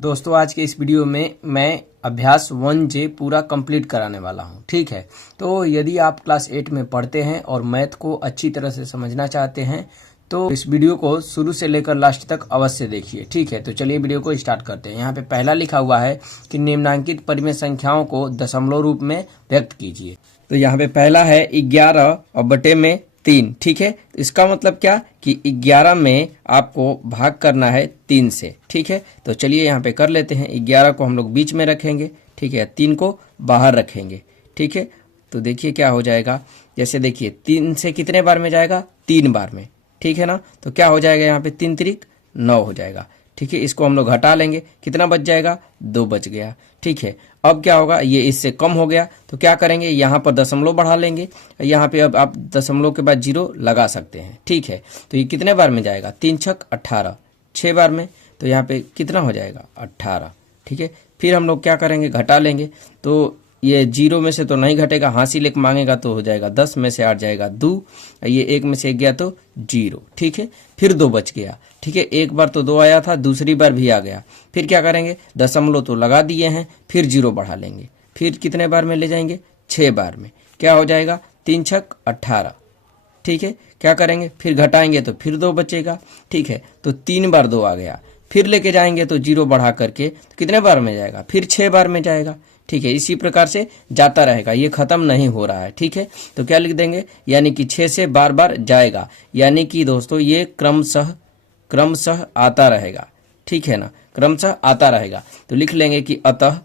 दोस्तों आज के इस वीडियो में मैं अभ्यास 1J पूरा कंप्लीट कराने वाला हूं। ठीक है, तो यदि आप क्लास 8 में पढ़ते हैं और मैथ को अच्छी तरह से समझना चाहते हैं तो इस वीडियो को शुरू से लेकर लास्ट तक अवश्य देखिए। ठीक है, तो चलिए वीडियो को स्टार्ट करते हैं। यहाँ पे पहला लिखा हुआ है कि निम्नांकित परिमेय संख्याओं को दशमलव रूप में व्यक्त कीजिए। तो यहाँ पे पहला है 11 और बटे में 3। ठीक है, इसका मतलब क्या कि 11 में आपको भाग करना है 3 से। ठीक है, तो चलिए यहाँ पे कर लेते हैं। 11 को हम लोग बीच में रखेंगे, ठीक है, 3 को बाहर रखेंगे। ठीक है, तो देखिए क्या हो जाएगा। जैसे देखिए 3 से कितने बार में जाएगा, 3 बार में। ठीक है ना, तो क्या हो जाएगा यहाँ पे 3 त्रिक 9 हो जाएगा। ठीक है, इसको हम लोग घटा लेंगे, कितना बच जाएगा, 2 बच गया। ठीक है, अब क्या होगा, ये इससे कम हो गया तो क्या करेंगे, यहाँ पर दशमलव बढ़ा लेंगे। यहाँ पे अब आप दशमलव के बाद 0 लगा सकते हैं। ठीक है, तो ये कितने बार में जाएगा, 3 छक 18, 6 बार में। तो यहाँ पे कितना हो जाएगा, 18। ठीक है, फिर हम लोग क्या करेंगे, घटा लेंगे। तो ये 0 में से तो नहीं घटेगा, हासिल एक मांगेगा तो हो जाएगा 10 में से 8 जाएगा 2, ये 1 में से 1 गया तो 0। ठीक है, फिर 2 बच गया। ठीक है, एक बार तो 2 आया था, दूसरी बार भी आ गया। फिर क्या करेंगे, दशमलव तो लगा दिए हैं, फिर 0 बढ़ा लेंगे। फिर कितने बार में ले जाएंगे, 6 बार में। क्या हो जाएगा, 3 छक 18। ठीक है, क्या करेंगे, फिर घटाएंगे तो फिर 2 बचेगा। ठीक है, तो 3 बार 2 आ गया। फिर लेके जाएंगे तो 0 बढ़ा करके तो कितने बार में जाएगा, फिर 6 बार में जाएगा। ठीक है, इसी प्रकार से जाता रहेगा, ये खत्म नहीं हो रहा है। ठीक है, तो क्या लिख देंगे, यानी कि 6 से बार बार जाएगा, यानी कि दोस्तों ये क्रमशः आता रहेगा। ठीक है ना, क्रमशः आता रहेगा। तो लिख लेंगे कि अतः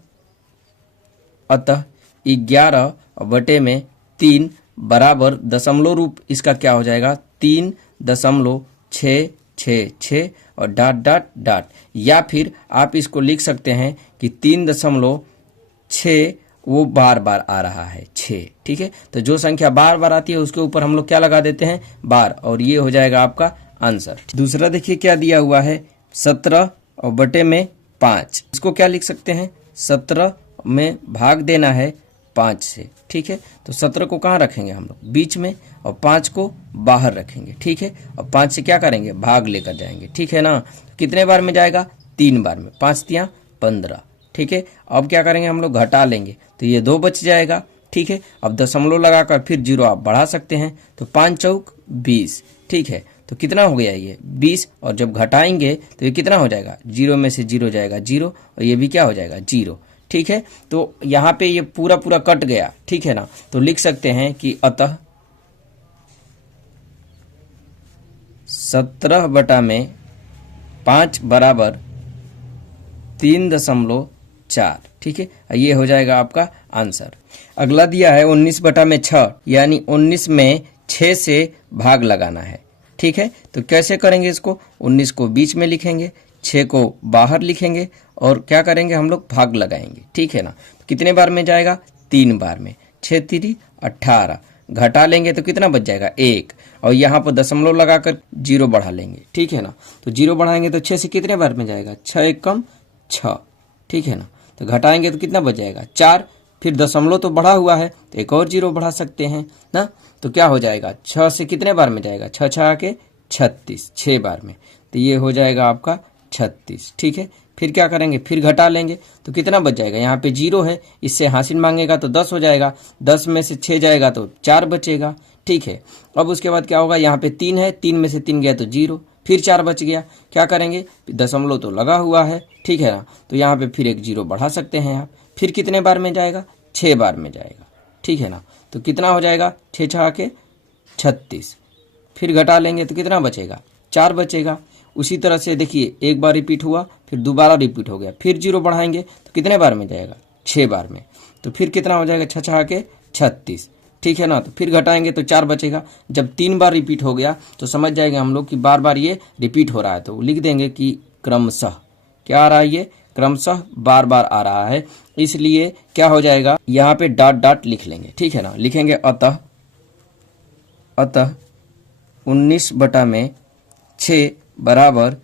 11 बटे में 3 बराबर दशमलव रूप इसका क्या हो जाएगा, 3.666 और डॉट डॉट डॉट। या फिर आप इसको लिख सकते हैं कि 3.6 वो बार बार आ रहा है 6। ठीक है, तो जो संख्या बार बार आती है उसके ऊपर हम लोग क्या लगा देते हैं, बार, और ये हो जाएगा आपका आंसर। दूसरा देखिए क्या दिया हुआ है, 17 और बटे में 5। इसको क्या लिख सकते हैं, 17 में भाग देना है 5 से। ठीक है, तो 17 को कहाँ रखेंगे हम लोग, बीच में, और 5 को बाहर रखेंगे। ठीक है, और 5 से क्या करेंगे, भाग लेकर जाएंगे। ठीक है ना, कितने बार में जाएगा, 3 बार में, 5 तियां 15। ठीक है, अब क्या करेंगे, हम लोग घटा लेंगे तो ये 2 बच जाएगा। ठीक है, अब दशमलव लगाकर फिर 0 आप बढ़ा सकते हैं, तो 5 चौक 20। ठीक है, तो कितना हो गया ये 20, और जब घटाएंगे तो ये कितना हो जाएगा, 0 में से 0 जाएगा 0, और ये भी क्या हो जाएगा 0। ठीक है, तो यहाँ पे ये पूरा पूरा कट गया। ठीक है ना, तो लिख सकते हैं कि अतः 17 बटा में 5 बराबर 3.4। ठीक है, ये हो जाएगा आपका आंसर। अगला दिया है 19 बटा में 6, यानी 19 में 6 से भाग लगाना है। ठीक है, तो कैसे करेंगे इसको, 19 को बीच में लिखेंगे, 6 को बाहर लिखेंगे, और क्या करेंगे, हम लोग भाग लगाएंगे। ठीक है ना, तो कितने बार में जाएगा, 3 बार में, 6 तिरी 18। घटा लेंगे तो कितना बच जाएगा, 1, और यहाँ पर दशमलव लगाकर 0 बढ़ा लेंगे। ठीक है ना, तो 0 बढ़ाएंगे तो 6 से कितने बार में जाएगा, 6 एक कम 6। ठीक है ना, तो घटाएंगे तो कितना बच जाएगा, 4। फिर दशमलव तो बढ़ा हुआ है तो एक और 0 बढ़ा सकते हैं ना, तो क्या हो जाएगा, 6 से कितने बार में जाएगा, 6 6 के 36, 6 बार में, तो ये हो जाएगा आपका 36। ठीक है, फिर क्या करेंगे, फिर घटा लेंगे तो कितना बच जाएगा, यहाँ पे 0 है, इससे हासिल मांगेगा तो 10 हो जाएगा, 10 में से 6 जाएगा तो 4 बचेगा। ठीक है, अब उसके बाद क्या होगा, यहाँ पे 3 है, 3 में से 3 गया तो 0, फिर 4 बच गया। क्या करेंगे, दशमलव तो लगा हुआ है। ठीक है ना, तो यहाँ पे फिर एक 0 बढ़ा सकते हैं आप। फिर कितने बार में जाएगा, 6 बार में जाएगा। ठीक है ना, तो कितना हो जाएगा, 6 6 के 36। फिर घटा लेंगे तो कितना बचेगा, 4 बचेगा। उसी तरह से देखिए, एक बार रिपीट हुआ, फिर दोबारा रिपीट हो गया, फिर 0 बढ़ाएंगे तो कितने बार में जाएगा, 6 बार में, तो फिर कितना हो जाएगा, 6 6 के 36। ठीक है ना, तो फिर घटाएंगे तो 4 बचेगा। जब 3 बार रिपीट हो गया तो समझ जाएंगे हम लोग कि बार बार ये रिपीट हो रहा है, तो लिख देंगे कि क्रमशः क्या आ रहा है, ये क्रमशः बार बार आ रहा है, इसलिए क्या हो जाएगा, यहाँ पे डॉट डॉट लिख लेंगे। ठीक है ना, लिखेंगे अतः 19 बटा में 6 बराबर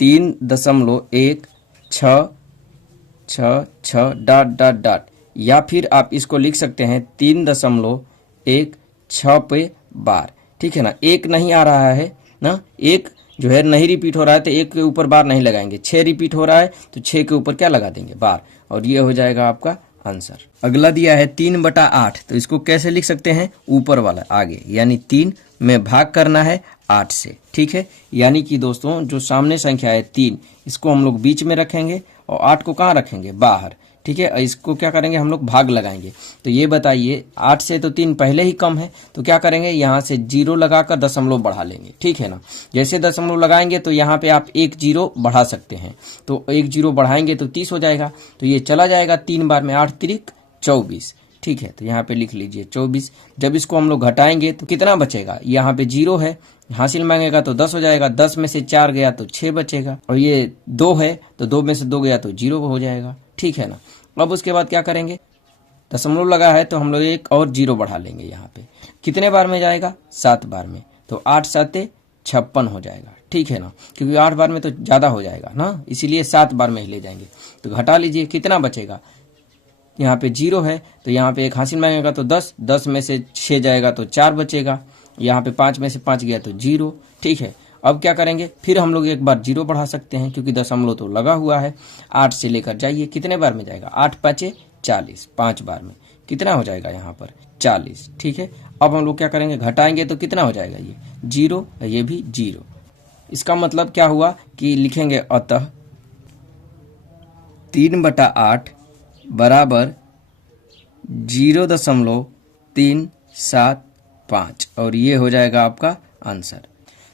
3.166 डॉट डॉट डॉट, या फिर आप इसको लिख सकते हैं 3.16 पे बार। ठीक है ना, 1 नहीं आ रहा है ना, 1 जो है नहीं रिपीट हो रहा है तो 1 के ऊपर बार नहीं लगाएंगे। 6 रिपीट हो रहा है तो 6 के ऊपर क्या लगा देंगे, बार, और ये हो जाएगा आपका आंसर। अगला दिया है 3/8, तो इसको कैसे लिख सकते हैं, ऊपर वाला आगे, यानी 3 में भाग करना है 8 से। ठीक है, यानी कि दोस्तों जो सामने संख्या है 3, इसको हम लोग बीच में रखेंगे और 8 को कहाँ रखेंगे, बाहर। ठीक है, इसको क्या करेंगे हम लोग, भाग लगाएंगे। तो ये बताइए 8 से तो 3 पहले ही कम है, तो क्या करेंगे, यहाँ से 0 लगाकर दशमलव बढ़ा लेंगे। ठीक है ना, जैसे दशमलव लगाएंगे तो यहाँ पे आप 1 0 बढ़ा सकते हैं, तो 1 0 बढ़ाएंगे तो 30 हो जाएगा। तो ये चला जाएगा 3 बार में, 8 3 24। ठीक है, तो यहाँ पे लिख लीजिए 24। जब इसको हम लोग घटाएंगे तो कितना बचेगा, यहाँ पे 0 है, हासिल मांगेगा तो 10 हो जाएगा, 10 में से 4 गया तो 6 बचेगा, और ये 2 है तो 2 में से 2 गया तो 0 हो जाएगा। ठीक है ना, अब उसके बाद क्या करेंगे, दशमलव लगा है तो हम लोग 1 और 0 बढ़ा लेंगे। यहाँ पे कितने बार में जाएगा, 7 बार में, तो 8 7 56 हो जाएगा। ठीक है ना, क्योंकि 8 बार में तो ज़्यादा हो जाएगा ना, इसीलिए 7 बार में ही ले जाएंगे। तो घटा लीजिए, कितना बचेगा, यहाँ पे 0 है तो यहाँ पे 1 हासिल मांगेगा तो 10, 10 में से 6 जाएगा तो 4 बचेगा, यहाँ पे 5 में से 5 गया तो 0। ठीक है, अब क्या करेंगे, फिर हम लोग एक बार 0 बढ़ा सकते हैं क्योंकि दशमलव तो लगा हुआ है। 8 से लेकर जाइए, कितने बार में जाएगा, 8 5 40, 5 बार में कितना हो जाएगा यहाँ पर 40। ठीक है, अब हम लोग क्या करेंगे, घटाएंगे तो कितना हो जाएगा, ये 0, ये भी 0। इसका मतलब क्या हुआ कि लिखेंगे अतः 3/8 बराबर 0.375, और ये हो जाएगा आपका आंसर।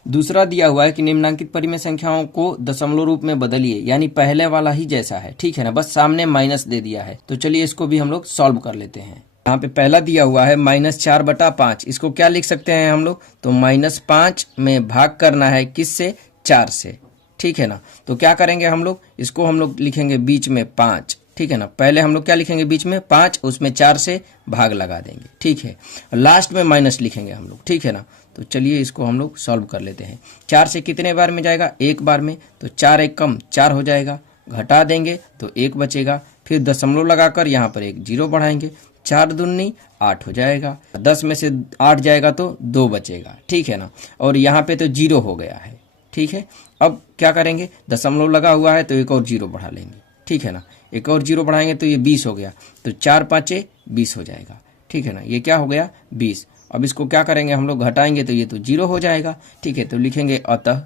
दूसरा दिया हुआ है कि निम्नांकित परिमेय संख्याओं को दशमलव रूप में बदलिए, यानी पहले वाला ही जैसा है। ठीक है ना, बस सामने माइनस दे दिया है। तो चलिए इसको भी हम लोग सॉल्व कर लेते हैं। यहाँ पे पहला दिया हुआ है -4/5, इसको क्या लिख सकते हैं हम लोग, तो -5 में भाग करना है किससे, 4 से। ठीक है ना, तो क्या करेंगे हम लोग, इसको हम लोग लिखेंगे बीच में 5। ठीक है ना, पहले हम लोग क्या लिखेंगे, बीच में 5, उसमें 4 से भाग लगा देंगे। ठीक है, लास्ट में माइनस लिखेंगे हम लोग। ठीक है ना, तो चलिए इसको हम लोग सॉल्व कर लेते हैं। 4 से कितने बार में जाएगा, 1 बार में, तो 4 1 कम 4 हो जाएगा, घटा देंगे तो 1 बचेगा, फिर दशमलव लगाकर यहाँ पर 1 0 बढ़ाएंगे, 4 दूनी 8 हो जाएगा, 10 में से 8 जाएगा तो 2 बचेगा। ठीक है ना, और यहाँ पे तो 0 हो गया है। ठीक है, अब क्या करेंगे, दशमलव लगा हुआ है तो 1 और 0 बढ़ा लेंगे। ठीक है ना, 1 और 0 बढ़ाएंगे तो ये 20 हो गया, तो 4 5 20 हो जाएगा। ठीक है ना, ये क्या हो गया 20। अब इसको क्या करेंगे हम लोग, घटाएंगे तो ये तो 0 हो जाएगा। ठीक है, तो लिखेंगे अतः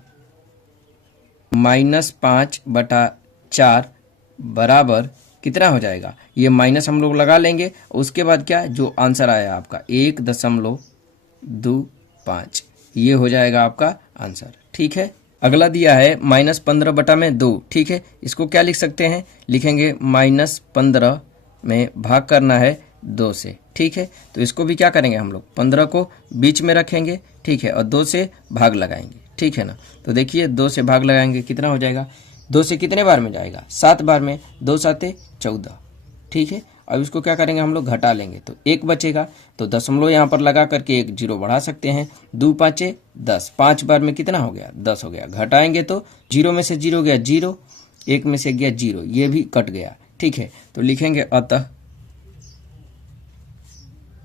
-5/4 बराबर कितना हो जाएगा, ये माइनस हम लोग लगा लेंगे, उसके बाद क्या, जो आंसर आया आपका 1.25, ये हो जाएगा आपका आंसर। ठीक है, अगला दिया है -15/2। ठीक है, इसको क्या लिख सकते हैं, लिखेंगे -15 में भाग करना है 2 से। ठीक है, तो इसको भी क्या करेंगे हम लोग, 15 को बीच में रखेंगे। ठीक है, और 2 से भाग लगाएंगे। ठीक है ना, तो देखिए 2 से भाग लगाएंगे, कितना हो जाएगा, 2 से कितने बार में जाएगा, 7 बार में, 2 7 14। ठीक है, अब इसको क्या करेंगे हम लोग, घटा लेंगे तो 1 बचेगा, तो दशमलव यहाँ पर लगा करके 1 0 बढ़ा सकते हैं, 2 5 10, 5 बार में कितना हो गया, 10 हो गया, घटाएंगे तो 0 में से 0 गया 0, 1 में से गया 0, ये भी कट गया। ठीक है, तो लिखेंगे अतः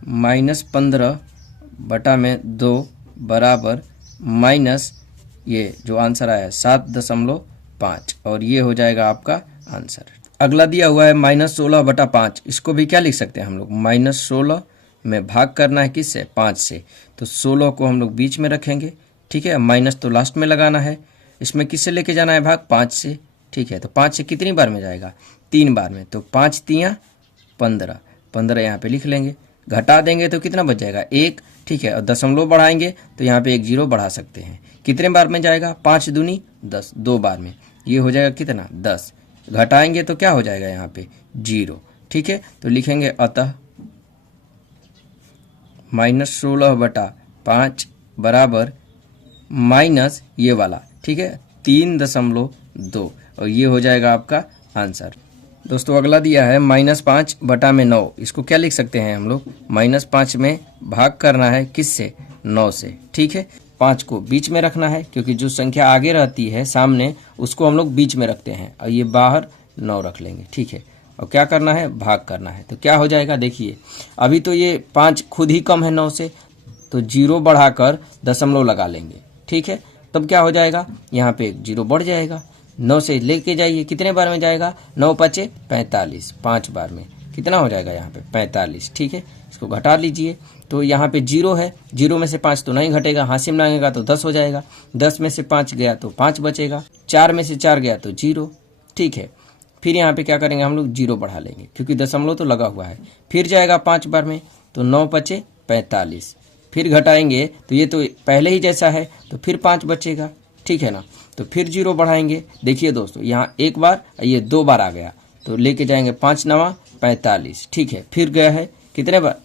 -15/2 बराबर माइनस ये जो आंसर आया 7.5, और ये हो जाएगा आपका आंसर। अगला दिया हुआ है -16/5, इसको भी क्या लिख सकते हैं हम लोग, -16 में भाग करना है किससे, 5 से, तो 16 को हम लोग बीच में रखेंगे। ठीक है, माइनस तो लास्ट में लगाना है, इसमें किससे लेके जाना है भाग, 5 से। ठीक है, तो 5 से कितनी बार में जाएगा, 3 बार में, तो 5 3 15, 15 यहाँ पे लिख लेंगे, घटा देंगे तो कितना बच जाएगा 1। ठीक है, और दशमलव बढ़ाएंगे तो यहाँ पे 1 0 बढ़ा सकते हैं, कितने बार में जाएगा, 5 दूनी 10, 2 बार में, ये हो जाएगा कितना 10, घटाएंगे तो क्या हो जाएगा यहाँ पे 0। ठीक है, तो लिखेंगे अतः -16/5 बराबर माइनस ये वाला, ठीक है 3.2, और ये हो जाएगा आपका आंसर। दोस्तों अगला दिया है -5/9, इसको क्या लिख सकते हैं हम लोग, -5 में भाग करना है किससे, 9 से। ठीक है, 5 को बीच में रखना है क्योंकि जो संख्या आगे रहती है सामने उसको हम लोग बीच में रखते हैं, और ये बाहर 9 रख लेंगे। ठीक है, और क्या करना है, भाग करना है, तो क्या हो जाएगा, देखिए अभी तो ये 5 खुद ही कम है 9 से, तो 0 बढ़ाकर दशमलव लगा लेंगे। ठीक है, तब क्या हो जाएगा, यहाँ पे एक जीरो बढ़ जाएगा। 9 से लेके जाइए, कितने बार में जाएगा, 9 पचे 45, 5 बार में कितना हो जाएगा यहाँ पे 45। ठीक है, इसको घटा लीजिए। तो यहाँ पे जीरो है, जीरो में से 5 तो नहीं घटेगा, हासिल में लगेगा तो 10 हो जाएगा। 10 में से 5 गया तो 5 बचेगा, 4 में से 4 गया तो 0। ठीक है, फिर यहाँ पे क्या करेंगे हम लोग, जीरो बढ़ा लेंगे क्योंकि दशमलव तो लगा हुआ है। फिर जाएगा 5 बार में, तो 9 पचे 45, फिर घटाएंगे तो ये तो पहले ही जैसा है, तो फिर 5 बचेगा। ठीक है ना, तो फिर जीरो बढ़ाएंगे। देखिए दोस्तों, यहाँ एक बार, ये 2 बार आ गया, तो लेके जाएंगे 5 नवा 45। ठीक है, फिर गया है कितने बार,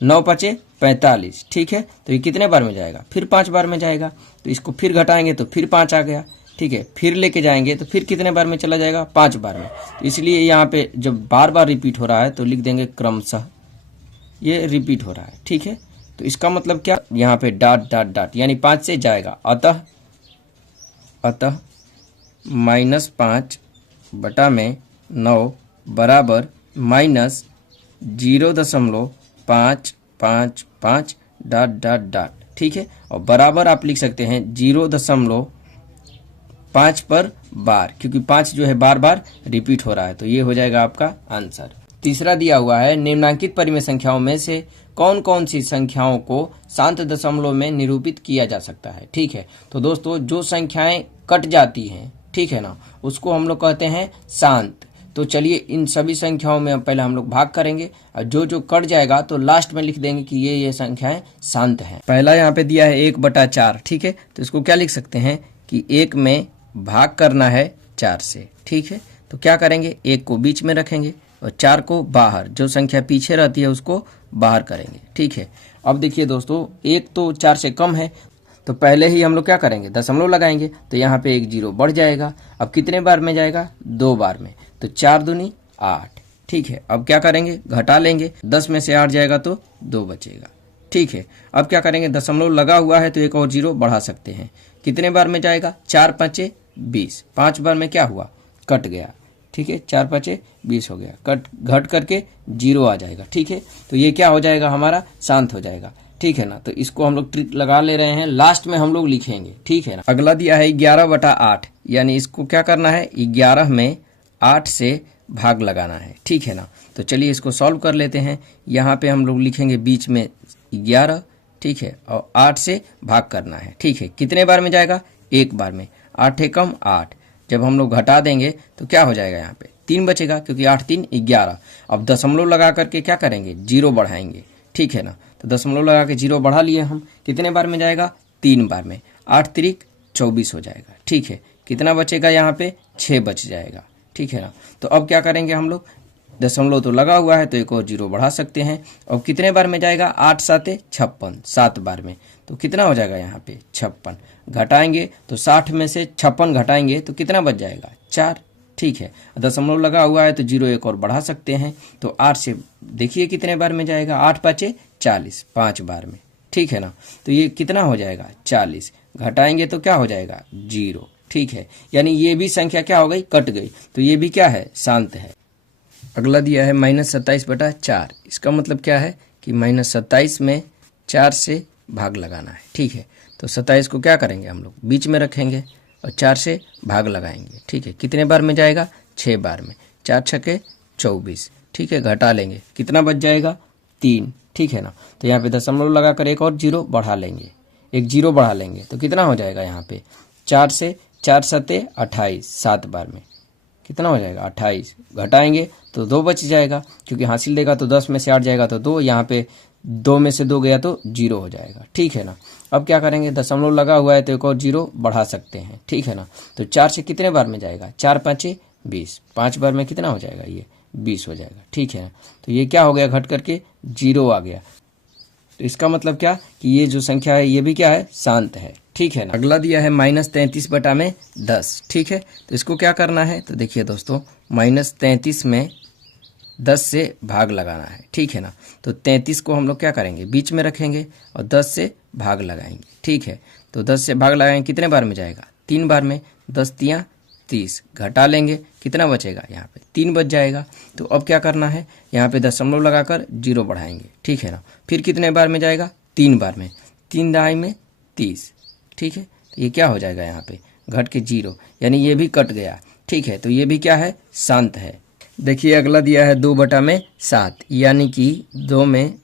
9 पचे 45। ठीक है, तो ये कितने बार में जाएगा, फिर 5 बार में जाएगा। तो इसको फिर घटाएंगे तो फिर 5 आ गया। ठीक है, फिर लेके जाएंगे तो फिर कितने बार में चला जाएगा, 5 बार में। तो इसलिए यहाँ पे जब बार बार रिपीट हो रहा है तो लिख देंगे क्रमशः ये रिपीट हो रहा है। ठीक है, तो इसका मतलब क्या, यहाँ पे डॉट डॉट डॉट यानी 5 से जाएगा, अतः -5 बटा में 9 बराबर -0.555 डॉट डॉट डॉट। ठीक है, और बराबर आप लिख सकते हैं 0.5 पर बार, क्योंकि 5 जो है बार बार रिपीट हो रहा है। तो ये हो जाएगा आपका आंसर। तीसरा दिया हुआ है, निम्नांकित परिमेय संख्याओं में से कौन कौन सी संख्याओं को शांत दशमलव में निरूपित किया जा सकता है। ठीक है, तो दोस्तों जो संख्याएं कट जाती हैं, ठीक है ना, उसको हम लोग कहते हैं शांत। तो चलिए इन सभी संख्याओं में पहले हम लोग भाग करेंगे, और जो जो कट जाएगा तो लास्ट में लिख देंगे कि ये संख्याएं शांत हैं। पहला यहाँ पे दिया है 1/4। ठीक है, तो इसको क्या लिख सकते हैं कि 1 में भाग करना है 4 से। ठीक है, तो क्या करेंगे, 1 को बीच में रखेंगे और 4 को बाहर, जो संख्या पीछे रहती है उसको बाहर करेंगे। ठीक है, अब देखिए दोस्तों, 1 तो 4 से कम है, तो पहले ही हम लोग क्या करेंगे, दशमलव लगाएंगे, तो यहाँ पे एक जीरो बढ़ जाएगा। अब कितने बार में जाएगा, 2 बार में, तो 4 दूनी 8। ठीक है, अब क्या करेंगे, घटा लेंगे, 10 में से 8 जाएगा तो 2 बचेगा। ठीक है, अब क्या करेंगे, दशमलव लगा हुआ है तो एक और जीरो बढ़ा सकते हैं। कितने बार में जाएगा, 4 पचे 20, 5 बार में क्या हुआ, कट गया। ठीक है, 4 पचे 20 हो गया, घट करके जीरो आ जाएगा। ठीक है, तो ये क्या हो जाएगा, हमारा शांत हो जाएगा। ठीक है ना, तो इसको हम लोग ट्रिक लगा ले रहे हैं, लास्ट में हम लोग लिखेंगे। ठीक है ना, अगला दिया है 11/8, यानी इसको क्या करना है, 11 में 8 से भाग लगाना है। ठीक है ना, तो चलिए इसको सॉल्व कर लेते हैं। यहाँ पे हम लोग लिखेंगे बीच में 11। ठीक है, और 8 से भाग करना है। ठीक है, कितने बार में जाएगा, 1 बार में, 8 एकम 8। जब हम लोग घटा देंगे तो क्या हो जाएगा, यहाँ पे 3 बचेगा, क्योंकि 8 3 11। अब दशमलव लगा करके क्या करेंगे, जीरो बढ़ाएंगे। ठीक है ना, तो दशमलव लगा के जीरो बढ़ा लिए हम, कितने बार में जाएगा, 3 बार में, 8 त्रिक 24 हो जाएगा। ठीक है, कितना बचेगा, यहाँ पे 6 बच जाएगा। ठीक है ना, तो अब क्या करेंगे हम लोग, दशमलव तो लगा हुआ है तो एक और जीरो बढ़ा सकते हैं। और कितने बार में जाएगा, 8 7 56, 7 बार में, तो कितना हो जाएगा यहाँ पे 56। घटाएंगे तो 60 में से 56 घटाएंगे तो कितना बच जाएगा, 4। ठीक है, दशमलव लगा हुआ है तो जीरो एक और बढ़ा सकते हैं। तो 8 से देखिए कितने बार में जाएगा, 8 पचे 40, 5 बार में। ठीक है ना, तो ये कितना हो जाएगा, 40। घटाएंगे तो क्या हो जाएगा, 0। ठीक है, यानी ये भी संख्या क्या हो गई, कट गई, तो ये भी क्या है, शांत है। अगला दिया है -27/4। इसका मतलब क्या है कि -27 में 4 से भाग लगाना है। ठीक है, तो 27 को क्या करेंगे, हम लोग बीच में रखेंगे और 4 से भाग लगाएंगे। ठीक है, कितने बार में जाएगा, 6 बार में, 4 छके 24। ठीक है, घटा लेंगे, कितना बच जाएगा, 3। ठीक है ना, तो यहाँ पे दशमलव लगाकर एक और जीरो बढ़ा लेंगे, एक जीरो बढ़ा लेंगे तो कितना हो जाएगा, यहाँ पे 4 से 4 सते 28, 7 बार में कितना हो जाएगा, 28। घटाएंगे तो 2 बच जाएगा, क्योंकि हासिल देगा तो 10 में से 8 जाएगा तो 2, यहाँ पे 2 में से 2 गया तो 0 हो जाएगा। ठीक है ना, अब क्या करेंगे, दशमलव लगा हुआ है तो एक और जीरो बढ़ा सकते हैं। ठीक है ना, तो 4 से कितने बार में जाएगा, 4 5 20, 5 बार में कितना हो जाएगा, ये 20 हो जाएगा। ठीक है ना, तो ये क्या हो गया, घट करके 0 आ गया। तो इसका मतलब क्या कि ये जो संख्या है ये भी क्या है, शांत है। ठीक है ना, अगला दिया है -33/10। ठीक है, तो इसको क्या करना है, तो देखिए दोस्तों, -33 में 10 से भाग लगाना है। ठीक है ना, तो 33 को हम लोग क्या करेंगे, बीच में रखेंगे और 10 से भाग लगाएंगे। ठीक है, तो 10 से भाग लगाएंगे, कितने बार में जाएगा, 3 बार में, 10 तियाँ 30। घटा लेंगे, कितना बचेगा, यहाँ पे 3 बच जाएगा। तो अब क्या करना है, यहाँ पे दशमलव लगाकर जीरो बढ़ाएंगे। ठीक है ना, फिर कितने बार में जाएगा, 3 बार में, 3 दहाई में 30। ठीक है, ये क्या हो जाएगा यहाँ पे घट के 0, यानी ये भी कट गया। ठीक है, तो ये भी क्या है, शांत है। देखिए अगला दिया है 2/7, यानी कि 2 में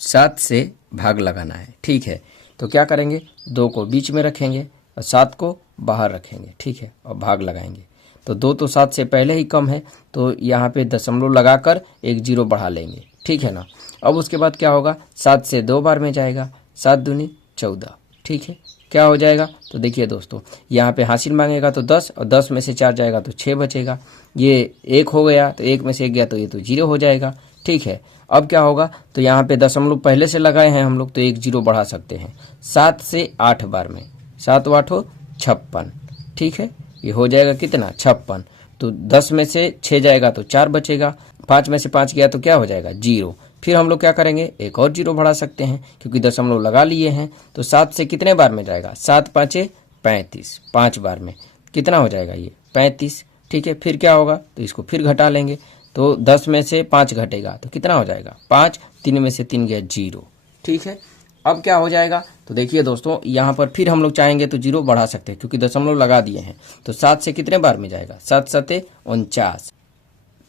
7 से भाग लगाना है। ठीक है, तो क्या करेंगे, 2 को बीच में रखेंगे और 7 को बाहर रखेंगे। ठीक है, और भाग लगाएंगे। तो 2 तो 7 से पहले ही कम है, तो यहाँ पे दशमलव लगाकर एक 0 बढ़ा लेंगे। ठीक है ना। अब उसके बाद क्या होगा, 7 से 2 बार में जाएगा, 7 दूनी 14। ठीक है, क्या हो जाएगा, तो देखिए दोस्तों यहाँ पे हासिल मांगेगा तो 10, और 10 में से 4 जाएगा तो 6 बचेगा। ये 1 हो गया, तो 1 में से 1 गया तो ये तो 0 हो जाएगा। ठीक है, अब क्या होगा, तो यहाँ पे दशमलव पहले से लगाए हैं हम लोग, तो एक 0 बढ़ा सकते हैं 7 से 8 बार में, 7 8 56। ठीक है, ये हो जाएगा कितना, 56। तो 10 में से 6 जाएगा तो 4 बचेगा, 5 में से 5 गया तो क्या हो जाएगा, 0। फिर हम लोग क्या करेंगे, एक और 0 बढ़ा सकते हैं क्योंकि दशमलव लगा लिए हैं। तो 7 से कितने बार में जाएगा, 7 5 35, 5 बार में कितना हो जाएगा, ये 35। ठीक है, फिर क्या होगा, तो इसको फिर घटा लेंगे, तो 10 में से 5 घटेगा तो कितना हो जाएगा, 5, 3 में से 3 गया 0। ठीक है, अब क्या हो जाएगा, तो देखिए दोस्तों यहाँ पर फिर हम लोग चाहेंगे तो 0 बढ़ा सकते हैं क्योंकि दशमलव लगा दिए हैं। तो 7 से कितने बार में जाएगा, 7 7 49।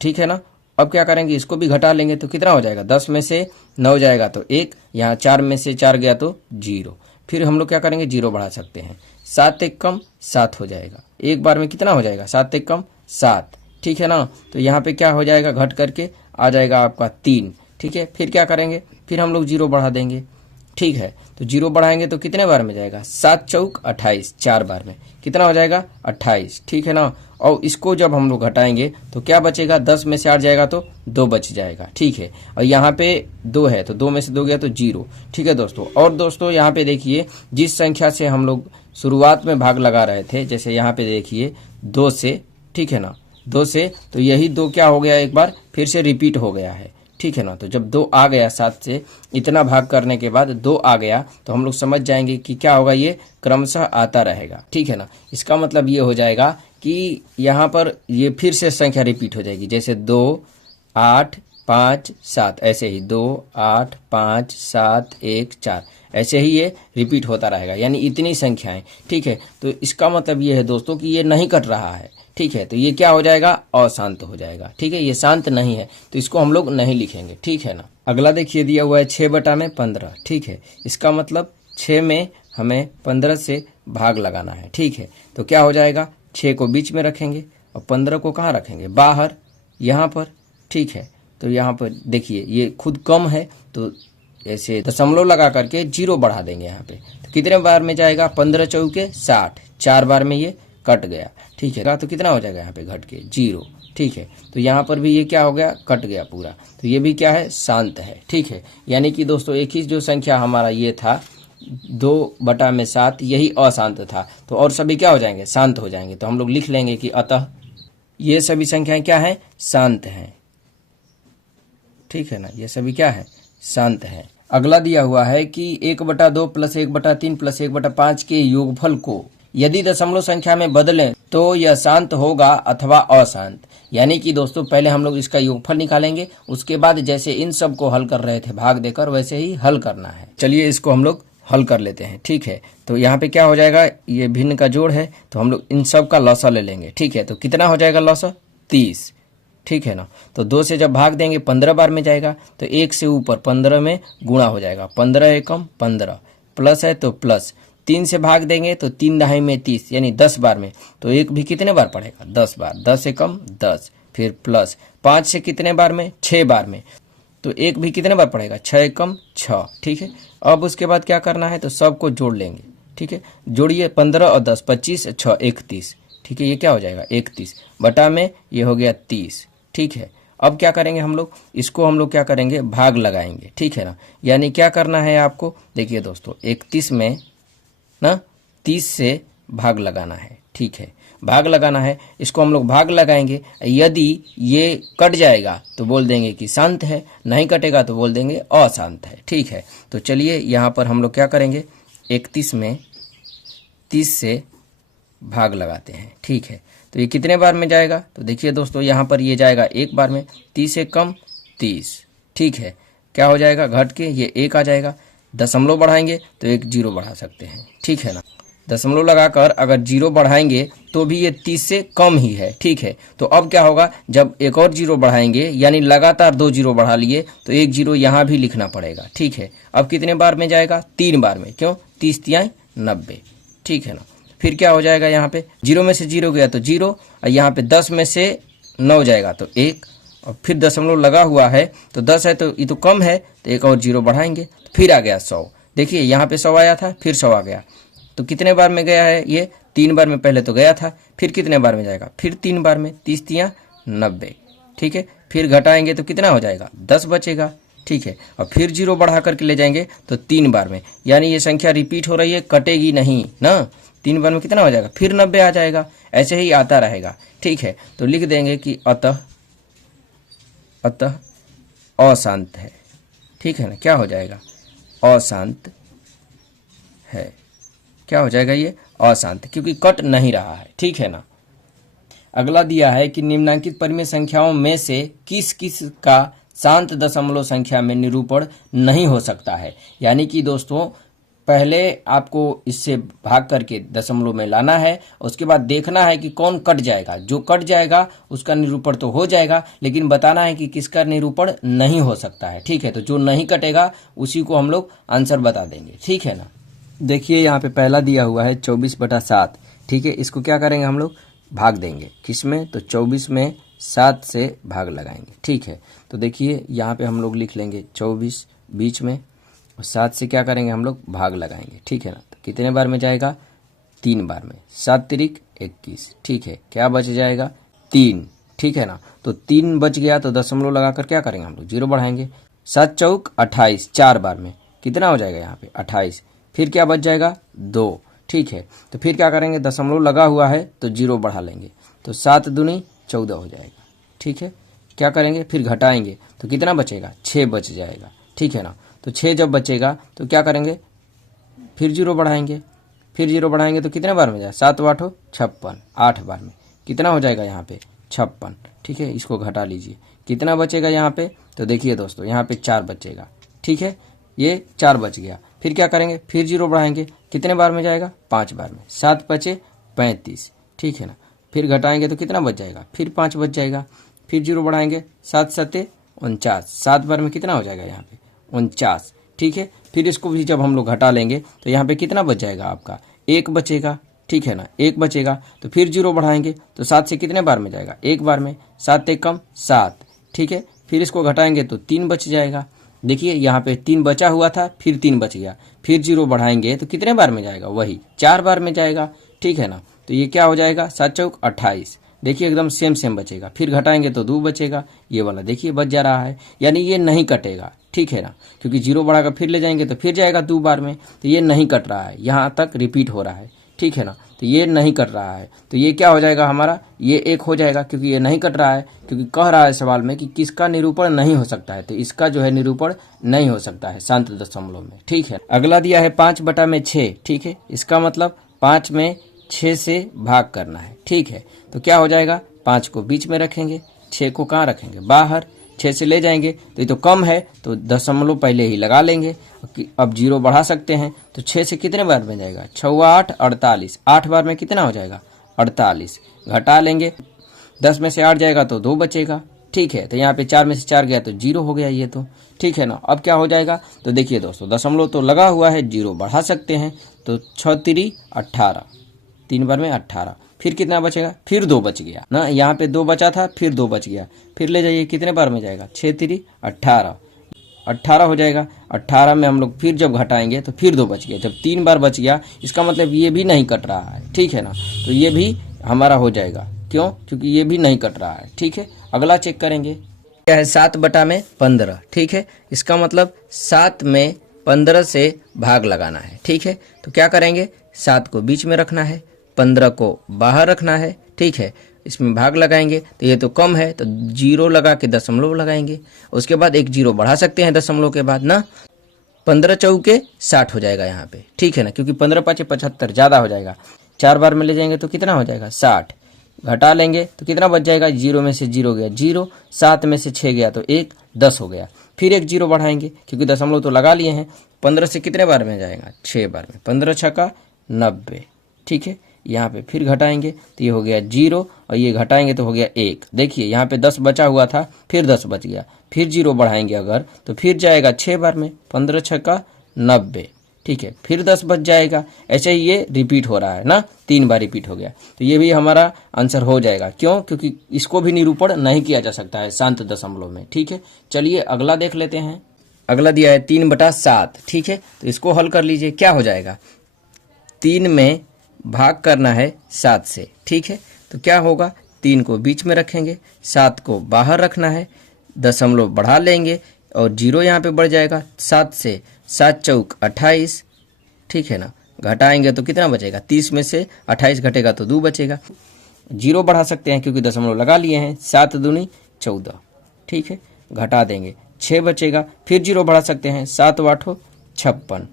ठीक है ना। अब क्या करेंगे, इसको भी घटा लेंगे तो कितना हो जाएगा, 10 में से 9 जाएगा तो 1, यहाँ 4 में से 4 गया तो 0। फिर हम लोग क्या करेंगे, 0 बढ़ा सकते हैं, 7 1 कम 7 हो जाएगा, एक बार में कितना हो जाएगा, 7 1 कम 7। ठीक है ना। तो यहाँ पे क्या हो जाएगा, घट करके आ जाएगा आपका 3। ठीक है, फिर क्या करेंगे, फिर हम लोग 0 बढ़ा देंगे। ठीक है, तो 0 बढ़ाएंगे तो कितने बार में जाएगा, 7 चौक 28, 4 बार में कितना हो जाएगा, 28। ठीक है ना। और इसको जब हम लोग घटाएंगे तो क्या बचेगा, 10 में से 8 जाएगा तो 2 बच जाएगा। ठीक है, और यहाँ पे 2 है तो 2 में से 2 गया तो 0। ठीक है दोस्तों। और दोस्तों यहाँ पे देखिए जिस संख्या से हम लोग शुरुआत में भाग लगा रहे थे, जैसे यहाँ पे देखिए 2 से, ठीक है ना, 2 से, तो यही 2 क्या हो गया, एक बार फिर से रिपीट हो गया है। ठीक है ना। तो जब 2 आ गया, 7 से इतना भाग करने के बाद 2 आ गया तो हम लोग समझ जाएंगे कि क्या होगा, ये क्रमशः आता रहेगा। ठीक है ना। इसका मतलब ये हो जाएगा कि यहाँ पर ये फिर से संख्या रिपीट हो जाएगी, जैसे 2 8 5 7, ऐसे ही 2 8 5 7 1 4, ऐसे ही ये रिपीट होता रहेगा, यानी इतनी संख्याएं। ठीक है, तो इसका मतलब ये है दोस्तों कि ये नहीं कट रहा है। ठीक है, तो ये क्या हो जाएगा, अशांत हो जाएगा। ठीक है, ये शांत नहीं है तो इसको हम लोग नहीं लिखेंगे। ठीक है ना। अगला देखिए दिया हुआ है 6/15। ठीक है, इसका मतलब 6 में हमें 15 से भाग लगाना है। ठीक है, तो क्या हो जाएगा, 6 को बीच में रखेंगे और 15 को कहाँ रखेंगे, बाहर, यहाँ पर। ठीक है, तो यहाँ पर देखिए ये खुद कम है तो ऐसे दशमलव लगा करके 0 बढ़ा देंगे यहाँ पे। तो कितने बार में जाएगा, 15 चौके 60, 4 बार में ये कट गया। ठीक है, तो कितना हो जाएगा यहाँ पे घट के 0। ठीक है, तो यहाँ पर भी ये क्या हो गया, कट गया पूरा, तो ये भी क्या है, शांत है। ठीक है, यानी कि दोस्तों एक ही जो संख्या हमारा ये था 2/7, यही अशांत था, तो और सभी क्या हो जाएंगे, शांत हो जाएंगे। तो हम लोग लिख लेंगे कि अतः ये सभी संख्याएं क्या है, शांत हैं। ठीक है ना, ये सभी क्या है, शांत है। अगला दिया हुआ है कि 1/2 + 1/3 + 1/5 के योगफल को यदि दशमलव संख्या में बदलें तो यह शांत होगा अथवा अशांत। यानी कि दोस्तों पहले हम लोग इसका योगफल निकालेंगे, उसके बाद जैसे इन सब को हल कर रहे थे भाग देकर, वैसे ही हल करना है। चलिए इसको हम लोग हल कर लेते हैं। ठीक है, तो यहाँ पे क्या हो जाएगा, ये भिन्न का जोड़ है तो हम लोग इन सब का लौसा ले लेंगे। ठीक है, तो कितना हो जाएगा लौसा, 30। ठीक है ना। तो 2 से जब भाग देंगे 15 बार में जाएगा, तो 1 से ऊपर 15 में गुणा हो जाएगा, 15 एकम 15, प्लस है तो प्लस, 3 से भाग देंगे तो 3 दहाई में 30, यानी 10 बार में, तो 1 भी कितने बार पड़ेगा, 10 बार, 10 एकम 10, फिर प्लस 5 से कितने बार में, 6 बार में, तो 1 भी कितने बार पड़ेगा, 6 एकम 6। ठीक है, अब उसके बाद क्या करना है, तो सबको जोड़ लेंगे। ठीक है, जोड़िए 15 और 10, 25, 6 31। ठीक है, ये क्या हो जाएगा, 31 बटा में ये हो गया 30। ठीक है, अब क्या करेंगे हम लोग, इसको हम लोग क्या करेंगे, भाग लगाएंगे। ठीक है ना, यानी क्या करना है आपको, देखिए दोस्तों 31 में ना 30 से भाग लगाना है। ठीक है, भाग लगाना है, इसको हम लोग भाग लगाएंगे। यदि ये कट जाएगा तो बोल देंगे कि शांत है, नहीं कटेगा तो बोल देंगे अशांत है। ठीक है, तो चलिए यहाँ पर हम लोग क्या करेंगे, 31 में 30 से भाग लगाते हैं। ठीक है, तो ये कितने बार में जाएगा, तो देखिए दोस्तों यहाँ पर ये जाएगा 1 बार में, 30 से कम 30। ठीक है, क्या हो जाएगा, घट के ये 1 आ जाएगा, दशमलव बढ़ाएंगे तो एक 0 बढ़ा सकते हैं। ठीक है ना, दशमलव लगाकर अगर 0 बढ़ाएंगे तो भी ये 30 से कम ही है, ठीक है। तो अब क्या होगा, जब एक और 0 बढ़ाएंगे यानी लगातार 2 0 बढ़ा लिए तो 1 0 यहाँ भी लिखना पड़ेगा, ठीक है। अब कितने बार में जाएगा, 3 बार में, क्यों, 30 तियाई 90, ठीक है ना। फिर क्या हो जाएगा, यहाँ पे 0 में से 0 गया तो 0, और यहाँ पे 10 में से 9 जाएगा तो 1, और फिर दशमलव लगा हुआ है तो 10 है तो ये तो कम है, तो एक और 0 बढ़ाएंगे तो फिर आ गया 100। देखिए यहाँ पे 100 आया था, फिर 100 आ गया, तो कितने बार में गया है, ये 3 बार में पहले तो गया था, फिर कितने बार में जाएगा, फिर 3 बार में, 30 तिया 90, ठीक है। फिर घटाएंगे तो कितना हो जाएगा, 10 बचेगा, ठीक है। और फिर 0 बढ़ा करके ले जाएंगे तो 3 बार में, यानी ये संख्या रिपीट हो रही है, कटेगी नहीं ना। 3 बार में कितना हो जाएगा, फिर 90 आ जाएगा, ऐसे ही आता रहेगा, ठीक है। तो लिख देंगे कि अतः अशांत है, ठीक है ना। क्या हो जाएगा, अशांत है, क्या हो जाएगा, ये अशांत, क्योंकि कट नहीं रहा है, ठीक है ना। अगला दिया है कि निम्नांकित परिमेय संख्याओं में से किस किस का शांत दशमलव संख्या में निरूपण नहीं हो सकता है। यानी कि दोस्तों पहले आपको इससे भाग करके दशमलव में लाना है, उसके बाद देखना है कि कौन कट जाएगा, जो कट जाएगा उसका निरूपण तो हो जाएगा, लेकिन बताना है कि किसका निरूपण नहीं हो सकता है, ठीक है। तो जो नहीं कटेगा उसी को हम लोग आंसर बता देंगे, ठीक है ना। देखिए यहाँ पे पहला दिया हुआ है 24/7, ठीक है। इसको क्या करेंगे, हम लोग भाग देंगे, किसमें, तो 24 में 7 से भाग लगाएंगे, ठीक है। तो देखिए यहाँ पे हम लोग लिख लेंगे 24 बीच में, और 7 से क्या करेंगे, हम लोग भाग लगाएंगे, ठीक है ना। तो कितने बार में जाएगा, 3 बार में, 7 तिरिक 21, ठीक है। क्या बच जाएगा, 3, ठीक है ना। तो 3 बच गया तो दशमलव लगाकर क्या करेंगे, हम लोग 0 बढ़ाएंगे, 7 चौक 28, 4 बार में कितना हो जाएगा यहाँ पे 28, फिर क्या बच जाएगा 2, ठीक है। तो फिर क्या करेंगे, दशमलव लगा हुआ है तो 0 बढ़ा लेंगे, तो 7 दूनी 14 हो जाएगा, ठीक है। क्या करेंगे, फिर घटाएंगे तो कितना बचेगा, 6 बच जाएगा, ठीक है ना। तो 6 जब बचेगा तो क्या करेंगे, फिर 0 बढ़ाएंगे, फिर 0 बढ़ाएंगे तो कितने बार में जाए, 7 8 56, 8 बार में कितना हो जाएगा यहाँ पे 56, ठीक है। इसको घटा लीजिए, कितना बचेगा यहाँ पे, तो देखिए दोस्तों यहाँ पे 4 बचेगा, ठीक है। ये 4 बच गया, फिर क्या करेंगे, फिर 0 बढ़ाएंगे, कितने बार में जाएगा, 5 बार में, 7 5 35, ठीक है ना। फिर घटाएंगे तो कितना बच जाएगा, फिर 5 बच जाएगा, फिर 0 बढ़ाएंगे, 7 7 49, 7 बार में कितना हो जाएगा यहाँ पे 49, ठीक है। फिर इसको भी जब हम लोग घटा लेंगे तो यहाँ पे कितना बच जाएगा, आपका 1 बचेगा, ठीक है ना, 1 बचेगा। तो फिर 0 बढ़ाएंगे तो 7 से कितने बार में जाएगा, 1 बार में, 7 1 कम 7, ठीक है। फिर इसको घटाएंगे तो 3 बच जाएगा, देखिए यहाँ पे 3 बचा हुआ था, फिर 3 बच गया, फिर 0 बढ़ाएंगे तो कितने बार में जाएगा, वही 4 बार में जाएगा, ठीक है ना। तो ये क्या हो जाएगा, 7 चौक 28, देखिए एकदम सेम बचेगा। फिर घटाएंगे तो 2 बचेगा, ये वाला देखिए बच जा रहा है, यानी ये नहीं कटेगा, ठीक है ना, क्योंकि 0 बढ़ाकर फिर ले जाएंगे तो फिर जाएगा 2 बार में, तो ये नहीं कट रहा है, यहाँ तक रिपीट हो रहा है, ठीक है ना। तो ये नहीं कट रहा है, तो ये क्या हो जाएगा हमारा, ये 1 हो जाएगा, क्योंकि ये नहीं कट रहा है, क्योंकि कह रहा है सवाल में कि किसका निरूपण नहीं हो सकता है, तो इसका जो है निरूपण नहीं हो सकता है शांत दशमलव में, ठीक है। अगला दिया है 5/6, ठीक है। इसका मतलब 5 में 6 से भाग करना है, ठीक है। तो क्या हो जाएगा, 5 को बीच में रखेंगे, 6 को कहाँ रखेंगे, बाहर, 6 से ले जाएंगे तो ये तो कम है तो दशमलव पहले ही लगा लेंगे। अब 0 बढ़ा सकते हैं तो 6 से कितने बार में जाएगा, 6 8 48, 8 बार में कितना हो जाएगा 48, घटा लेंगे, 10 में से 8 जाएगा तो 2 बचेगा, ठीक है। तो यहाँ पे 4 में से 4 गया तो 0 हो गया ये तो, ठीक है ना। अब क्या हो जाएगा, तो देखिए दोस्तों दशमलव तो लगा हुआ है, 0 बढ़ा सकते हैं, तो 6 3 18, 3 बार में 18, फिर कितना बचेगा, फिर 2 बच गया ना, यहाँ पे 2 बचा था, फिर 2 बच गया, फिर ले जाइए कितने बार में जाएगा, 6 3 18, 18 हो जाएगा। 18 में हम लोग फिर जब घटाएंगे तो फिर 2 बच गया, जब 3 बार बच गया इसका मतलब ये भी नहीं कट रहा है, ठीक है ना। तो ये भी हमारा हो जाएगा, क्यों, क्योंकि ये भी नहीं कट रहा है, ठीक है। अगला चेक करेंगे, क्या है 7/15, ठीक है। इसका मतलब 7 में 15 से भाग लगाना है, ठीक है। तो क्या करेंगे, 7 को बीच में रखना है, 15 को बाहर रखना है, ठीक है। इसमें भाग लगाएंगे तो ये तो कम है तो 0 लगा के दशमलव लगाएंगे, उसके बाद एक 0 बढ़ा सकते हैं दशमलव के बाद ना, 15 चौके 60 हो जाएगा यहाँ पे, ठीक है ना, क्योंकि 15 5 75 ज़्यादा हो जाएगा, 4 बार में ले जाएंगे तो कितना हो जाएगा 60, घटा लेंगे तो कितना बच जाएगा, 0 में से 0 गया 0, 7 में से 6 गया तो 1, 10 हो गया, फिर एक 0 बढ़ाएंगे क्योंकि दशमलव तो लगा लिए हैं, 15 से कितने बार में जाएगा 6 बार में, 15 6 90, ठीक है। यहाँ पे फिर घटाएंगे तो ये हो गया 0 और ये घटाएंगे तो हो गया 1। देखिए यहाँ पे 10 बचा हुआ था, फिर 10 बच गया, फिर 0 बढ़ाएंगे अगर तो फिर जाएगा 6 बार में, 15 छक्का 90, ठीक है। फिर 10 बच जाएगा। ऐसे ही ये रिपीट हो रहा है ना, 3 बार रिपीट हो गया। तो ये भी हमारा आंसर हो जाएगा। क्यों? क्योंकि इसको भी निरूपण नहीं किया जा सकता है शांत दशमलव में, ठीक है। चलिए अगला देख लेते हैं। अगला दिया है 3/7, ठीक है। तो इसको हल कर लीजिए, क्या हो जाएगा? 3 में भाग करना है 7 से, ठीक है। तो क्या होगा? 3 को बीच में रखेंगे, 7 को बाहर रखना है, दशमलव बढ़ा लेंगे और 0 यहाँ पे बढ़ जाएगा। 7 से 7 चौक 28, ठीक है ना। घटाएंगे तो कितना बचेगा? 30 में से 28 घटेगा तो 2 बचेगा। 0 बढ़ा सकते हैं क्योंकि दशमलव लगा लिए हैं। 7 दूनी 14, ठीक है। घटा देंगे 6 बचेगा। फिर 0 बढ़ा सकते हैं, 7 8 56,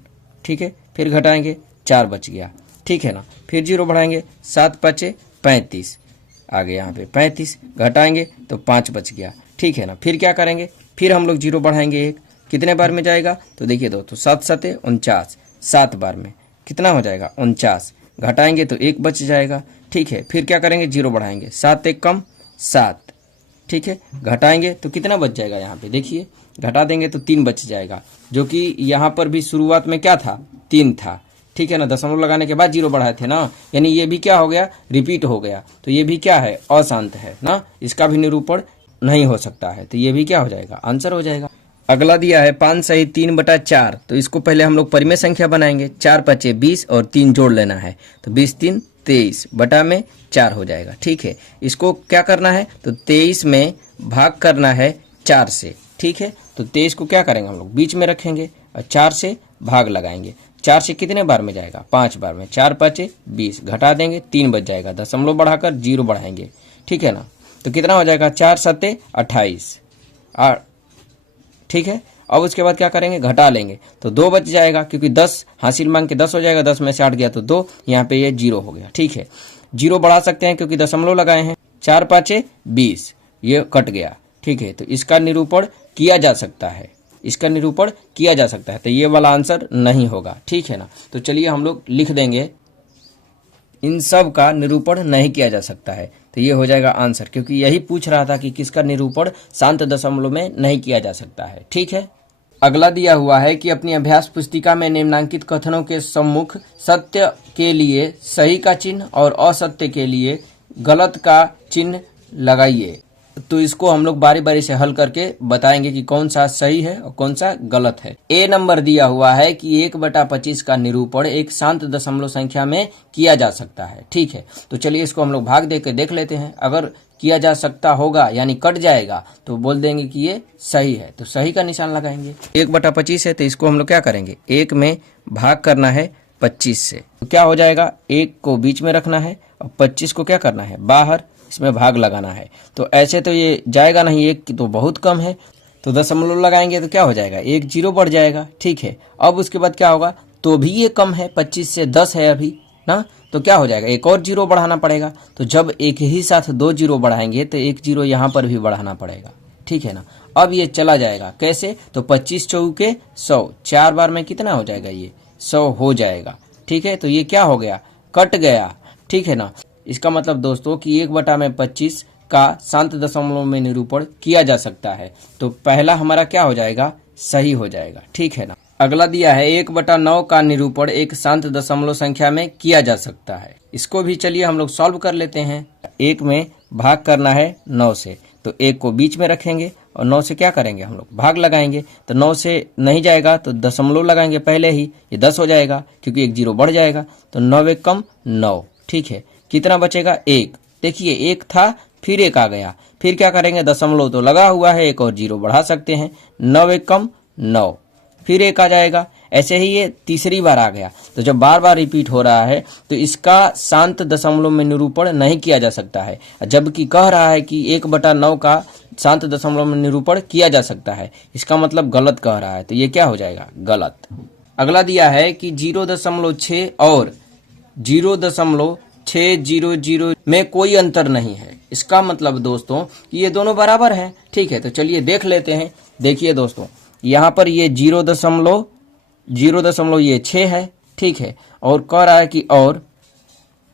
ठीक है। फिर घटाएंगे 4 बच गया, ठीक है ना। फिर 0 बढ़ाएंगे, 7 5 35, आगे यहाँ पे 35, घटाएंगे तो 5 बच गया, ठीक है ना। फिर क्या करेंगे? फिर हम लोग 0 बढ़ाएंगे 1, कितने बार में जाएगा? तो देखिए दोस्तों 7 7 49, 7 बार में कितना हो जाएगा? 49, घटाएंगे तो 1 बच जाएगा, ठीक है। फिर क्या करेंगे? 0 बढ़ाएंगे, 7 1 कम 7, ठीक है। घटाएंगे तो कितना बच जाएगा? यहाँ पे देखिए घटा देंगे तो 3 बच जाएगा, जो कि यहाँ पर भी शुरुआत में क्या था? 3 था, ठीक है ना। दशमलव लगाने के बाद 0 बढ़ाए थे ना, यानी ये भी क्या हो गया? रिपीट हो गया। तो ये भी क्या है? अशांत है ना, इसका भी निरूपण नहीं हो सकता है। तो ये भी क्या हो जाएगा? आंसर हो जाएगा। अगला दिया है 5 सही 3/4। तो इसको पहले हम लोग परिमेय संख्या बनाएंगे। 4 5 20 और 3 जोड़ लेना है, तो 20 3 23 बटा में 4 हो जाएगा, ठीक है। इसको क्या करना है? तो 23 में भाग करना है 4 से, ठीक है। तो 23 को क्या करेंगे? हम लोग बीच में रखेंगे और 4 से भाग लगाएंगे। 4 से कितने बार में जाएगा? 5 बार में। 4 5 20, घटा देंगे 3 बच जाएगा, दशमलव बढ़ाकर 0 बढ़ाएंगे, ठीक है ना। तो कितना हो जाएगा? 4 7 28, ठीक है। अब उसके बाद क्या करेंगे? घटा लेंगे तो 2 बच जाएगा, क्योंकि 10 हासिल मांग के 10 हो जाएगा, 10 में से 8 गया तो 2, यहाँ पे ये 0 हो गया, ठीक है। 0 बढ़ा सकते हैं क्योंकि दशमलव लगाए हैं। 4 5 20, ये कट गया, ठीक है। तो इसका निरूपण किया जा सकता है, इसका निरूपण किया जा सकता है। तो ये वाला आंसर नहीं होगा, ठीक है ना। तो चलिए हम लोग लिख देंगे इन सब का निरूपण नहीं किया जा सकता है। तो ये हो जाएगा आंसर, क्योंकि यही पूछ रहा था कि किसका निरूपण शांत दशमलव में नहीं किया जा सकता है, ठीक है। अगला दिया हुआ है कि अपनी अभ्यास पुस्तिका में निम्नांकित कथनों के सम्मुख सत्य के लिए सही का चिन्ह और असत्य के लिए गलत का चिन्ह लगाइए। तो इसको हम लोग बारी बारी से हल करके बताएंगे कि कौन सा सही है और कौन सा गलत है। ए नंबर दिया हुआ है कि 1/25 का निरूपण एक शांत दशमलव संख्या में किया जा सकता है, ठीक है। तो चलिए इसको हम लोग भाग दे के देख लेते हैं। अगर किया जा सकता होगा यानी कट जाएगा तो बोल देंगे कि ये सही है, तो सही का निशान लगाएंगे। 1/25 है तो इसको हम लोग क्या करेंगे? 1 में भाग करना है 25 से, तो क्या हो जाएगा? 1 को बीच में रखना है और 25 को क्या करना है? बाहर, इसमें भाग लगाना है। तो ऐसे तो ये जाएगा नहीं, 1 तो बहुत कम है, तो दशमलव लगाएंगे तो क्या हो जाएगा? 1 0 बढ़ जाएगा, ठीक है। अब उसके बाद क्या होगा? तो भी ये कम है, 25 से 10 है अभी ना, तो क्या हो जाएगा? एक और 0 बढ़ाना पड़ेगा। तो जब एक ही साथ 2 0 बढ़ाएंगे तो 1 0 यहाँ पर भी बढ़ाना पड़ेगा, ठीक है ना। अब ये चला जाएगा कैसे? तो 25 चौके 100, 4 बार में कितना हो जाएगा? ये 100 हो जाएगा, ठीक है। तो ये क्या हो गया? कट गया, ठीक है ना। इसका मतलब दोस्तों कि 1/25 का शांत दशमलव में निरूपण किया जा सकता है। तो पहला हमारा क्या हो जाएगा? सही हो जाएगा, ठीक है ना। अगला दिया है 1/9 का निरूपण एक शांत दशमलव संख्या में किया जा सकता है। इसको भी चलिए हम लोग सॉल्व कर लेते हैं। 1 में भाग करना है 9 से, तो 1 को बीच में रखेंगे और 9 से क्या करेंगे? हम लोग भाग लगाएंगे। तो 9 से नहीं जाएगा तो दशमलव लगाएंगे पहले ही, ये 10 हो जाएगा क्योंकि 1 0 बढ़ जाएगा। तो 9 1 कम 9, ठीक है। कितना बचेगा? 1। देखिए 1 था फिर 1 आ गया, फिर क्या करेंगे? दशमलव तो लगा हुआ है, 1 और 0 बढ़ा सकते हैं। 9 1 कम 9, फिर 1 आ जाएगा। ऐसे ही ये तीसरी बार आ गया। तो जब बार बार रिपीट हो रहा है तो इसका शांत दशमलव में निरूपण नहीं किया जा सकता है, जबकि कह रहा है कि 1/9 का शांत दशमलव में निरूपण किया जा सकता है। इसका मतलब गलत कह रहा है, तो ये क्या हो जाएगा? गलत। अगला दिया है कि 0.6 और 0.600 में कोई अंतर नहीं है। इसका मतलब दोस्तों कि ये दोनों बराबर हैं, ठीक है। तो चलिए देख लेते हैं। देखिए दोस्तों, यहाँ पर ये 0.6 है, ठीक है, और कह रहा है कि और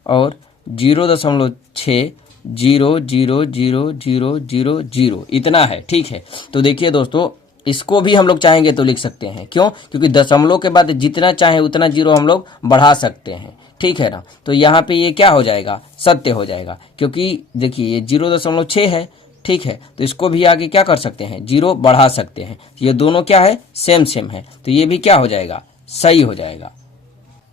और 0.6000000 इतना है। ठीक है, तो देखिए दोस्तों, इसको भी हम लोग चाहेंगे तो लिख सकते हैं। क्यों? क्योंकि दशमलव के बाद जितना चाहे उतना जीरो हम लोग बढ़ा सकते हैं। ठीक है ना, तो यहाँ पे ये क्या हो जाएगा, सत्य हो जाएगा, क्योंकि देखिए ये 0.6 है। ठीक है, तो इसको भी आगे क्या कर सकते हैं, जीरो बढ़ा सकते हैं। ये दोनों क्या है, सेम सेम है, तो ये भी क्या हो जाएगा, सही हो जाएगा।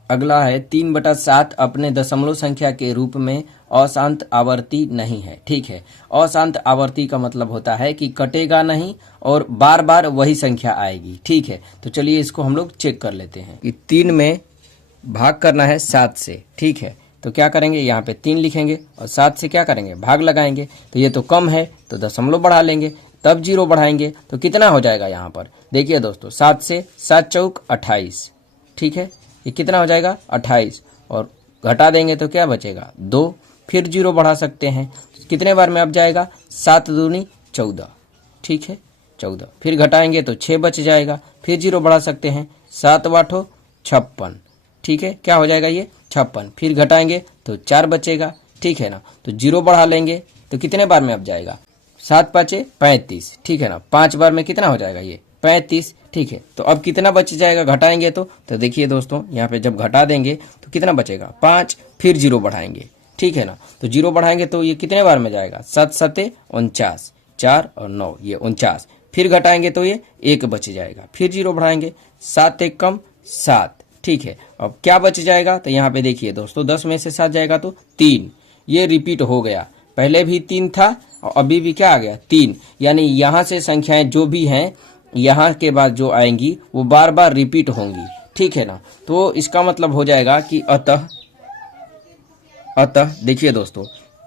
अगला है 3/7 अपने दशमलव संख्या के रूप में अशांत आवर्ती नहीं है। ठीक है, अशांत आवर्ती का मतलब होता है कि कटेगा नहीं और बार बार वही संख्या आएगी। ठीक है, तो चलिए इसको हम लोग चेक कर लेते हैं कि 3 में भाग करना है 7 से। ठीक है, तो क्या करेंगे, यहाँ पे 3 लिखेंगे और 7 से क्या करेंगे, भाग लगाएंगे। तो ये तो कम है तो दशमलव बढ़ा लेंगे, तब जीरो बढ़ाएंगे तो कितना हो जाएगा। यहाँ पर देखिए दोस्तों, 7 से 7 चौक 28। ठीक है, ये कितना हो जाएगा, 28, और घटा देंगे तो क्या बचेगा, 2। फिर जीरो बढ़ा सकते हैं, कितने बार में अब जाएगा, 7 दूनी 14। ठीक है, 14, फिर घटाएंगे तो 6 बच जाएगा। फिर जीरो बढ़ा सकते हैं, 7 8 56। ठीक है, क्या हो जाएगा ये, 56। फिर घटाएंगे तो 4 बचेगा। ठीक है ना, तो जीरो बढ़ा लेंगे तो कितने बार में अब जाएगा, 7 5 35। ठीक है ना, 5 बार में कितना हो जाएगा, ये 35। ठीक है, तो अब कितना बच जाएगा घटाएंगे तो देखिए दोस्तों, यहाँ पे जब घटा देंगे तो कितना बचेगा, 5। फिर जीरो बढ़ाएंगे। ठीक है ना, तो जीरो बढ़ाएंगे तो ये कितने बार में जाएगा, 7 7 49, 4 और 9, ये 49। फिर घटाएंगे तो ये 1 बच जाएगा। फिर जीरो बढ़ाएंगे, 7 1 कम 7। ठीक है, अब क्या बच जाएगा, तो यहाँ पे देखिए दोस्तों, 10 में से 7 जाएगा तो 3। ये रिपीट हो गया, पहले भी 3 था और अभी भी क्या आ गया, 3। यानी यहाँ से संख्याएं जो भी हैं, यहाँ के बाद जो आएंगी वो बार बार रिपीट होंगी। ठीक है ना, तो इसका मतलब हो जाएगा कि अतः देखिए दोस्तों,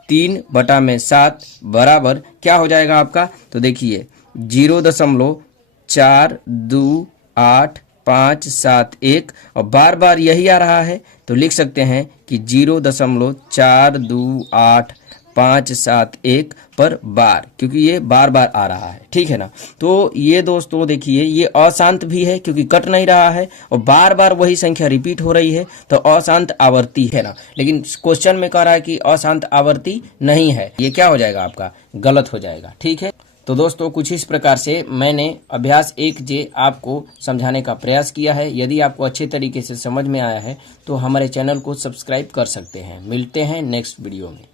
3/7 बराबर क्या हो जाएगा आपका, तो देखिए 0.428571, और बार बार यही आ रहा है तो लिख सकते हैं कि 0.428571 पर बार, क्योंकि ये बार बार आ रहा है। ठीक है ना, तो ये दोस्तों देखिए, ये अशांत भी है क्योंकि कट नहीं रहा है और बार बार वही संख्या रिपीट हो रही है, तो अशांत आवर्ती है ना। लेकिन क्वेश्चन में कह रहा है कि अशांत आवर्ती नहीं है, ये क्या हो जाएगा आपका, गलत हो जाएगा। ठीक है, तो दोस्तों कुछ इस प्रकार से मैंने अभ्यास 1J आपको समझाने का प्रयास किया है। यदि आपको अच्छे तरीके से समझ में आया है तो हमारे चैनल को सब्सक्राइब कर सकते हैं। मिलते हैं नेक्स्ट वीडियो में।